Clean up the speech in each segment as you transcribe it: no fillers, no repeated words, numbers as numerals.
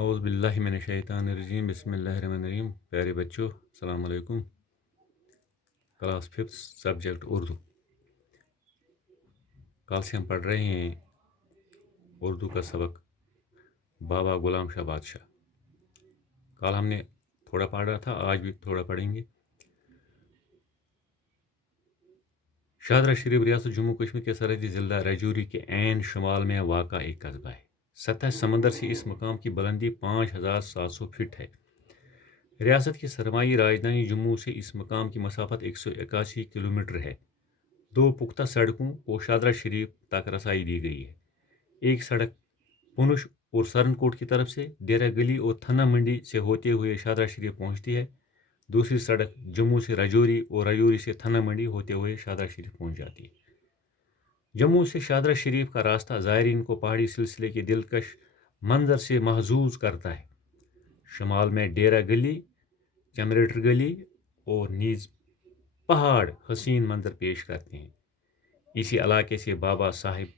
اعوذ باللہ من الشیطان الرجیم بسم اللہ الرحمن الرحیم. پیارے بچوں السلام علیکم. Class 5 subject Urdu. کل سے ہم پڑھ رہے ہیں اردو کا سبق بابا غلام شاہ بادشاہ. کل ہم نے تھوڑا پڑھا تھا، آج بھی تھوڑا پڑھیں گے. شاہدرہ شریف ریاست جموں کشمیر کے سرحدی ضلع راجوری کے عین شمال میں واقع ایک قصبہ ہے. سطح سمندر سے اس مقام کی بلندی 5700 فٹ ہے. ریاست کی سرمائی راجدھانی جموں سے اس مقام کی مسافت 181 کلومیٹر ہے. 2 پختہ سڑکوں کو شاہدرہ شریف تک رسائی دی گئی ہے. ایک سڑک پونچھ اور سرنکوٹ کی طرف سے ڈیرہ گلی اور تھنا منڈی سے ہوتے ہوئے شاہدرہ شریف پہنچتی ہے. دوسری سڑک جموں سے راجوری اور راجوری سے تھنا منڈی ہوتے ہوئے شاہدرہ شریف پہنچ جاتی ہے. جموں سے شاہدرہ شریف کا راستہ زائرین کو پہاڑی سلسلے کے دلکش منظر سے محظوظ کرتا ہے. شمال میں ڈیرہ گلی، جنریٹر گلی اور نیز پہاڑ حسین منظر پیش کرتے ہیں. اسی علاقے سے بابا صاحب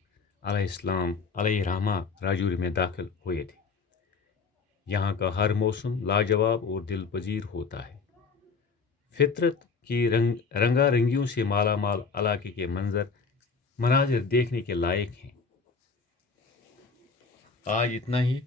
علیہ السلام علیہ رحمہ راجوری میں داخل ہوئے تھے. یہاں کا ہر موسم لاجواب اور دل پذیر ہوتا ہے. فطرت کی رنگا رنگیوں سے مالا مال علاقے کے مناظر دیکھنے کے لائق ہیں. آج اتنا ہی.